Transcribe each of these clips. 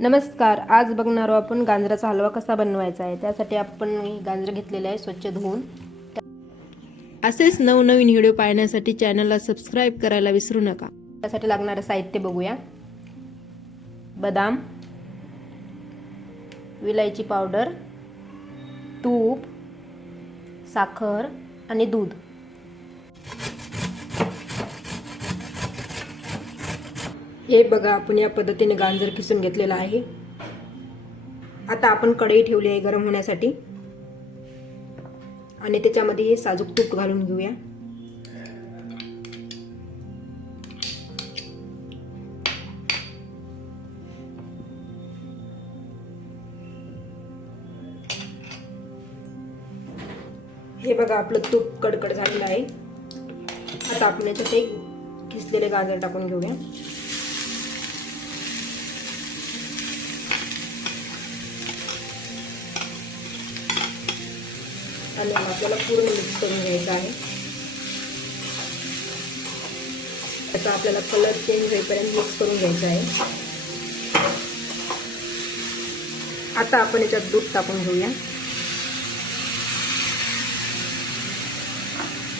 नमस्कार आज बघणार आहोत आपण गाजराचा हलवा कसा बनवायचा आहे. त्यासाठी आपण गाजरं घेतलेले आहे स्वच्छ धुवून. असेच नवनवीन व्हिडिओ पाहण्यासाठी चॅनलला सबस्क्राईब करायला विसरू नका. त्यासाठी लागणारं साहित्य बघूया. बदाम विलायची पावडर तूप साखर आणि दूध. हे बघा आपण या पद्धतीने गांजर किसून घेतलेला आहे. आता आपण कढई ठेवली आहे गरम होण्यासाठी. आणि त्याच्यामध्ये हे साजूक तूप घालून घेऊया. हे बघा आपलं तूप कडकड झालेलं आहे. आता आपण याच्यात एक किसलेले गाजर टाकून घेऊया. आणि आपल्याला पूर्ण मिक्स करून घ्यायचं आहे. त्याचा आपल्याला कलर चेंज होईपर्यंत मिक्स करून घ्यायचं आहे. आता आपण याच्यात दूध टाकून घेऊया.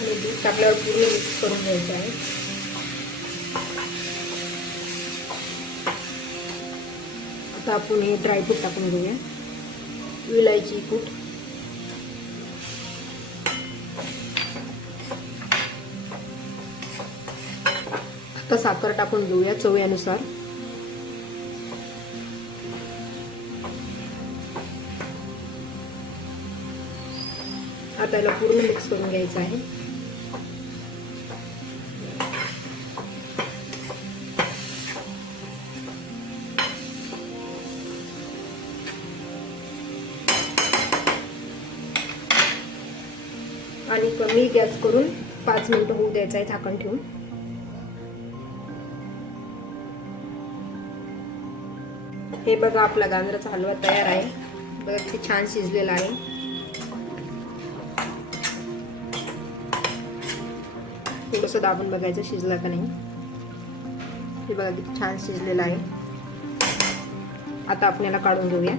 आणि दूध टाकल्यावर पूर्ण मिक्स करून घ्यायचं आहे. आता आपण हे ड्रायफ्रूट टाकून घेऊया. विलायची पूट आता साखर टाकून घेऊया चवीनुसार. आता याला पूर्ण मिक्स करून घ्यायचं आहे. आणि कमी गॅस करून पाच मिनिटं होऊ द्यायचं आहे झाकण ठेवून. हे बघा आपला गाजराचा हलवा तयार आहे. बघा किती छान शिजलेला आहे. थोडस दाबून बघायचं शिजला का नाही. हे बघा किती छान शिजलेला आहे. आता आपल्याला काढून घेऊया.